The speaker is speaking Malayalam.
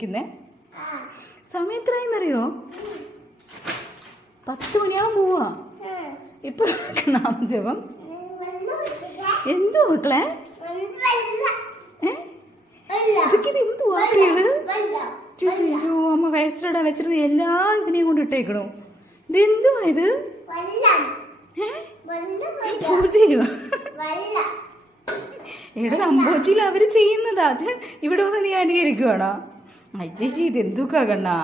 ഇരിക്കുന്നേ? സമയം എത്രയെന്നറിയോ? 10 മണിയാവും പോവാ. ഇപ്പൊ നാമജപം എന്തോ മക്കളെ? ഇതൊക്കെ എന്തുവാ? അമ്മ വയസ്സിലിടാൻ വെച്ചിരുന്ന എല്ലാ ഇതിനെയും കൊണ്ട് ഇട്ടേക്കണോ? ഇതെന്തുവാ ഇത്? പൂജയോ? എടാ അമ്പോച്ചിയിൽ അവര് ചെയ്യുന്നതാ. അത് ഇവിടെ വന്ന് നീ അനുകരിക്കുവാണോ? അയ്യേ, ഇതെന്തുക്കാ കണ്ണാ?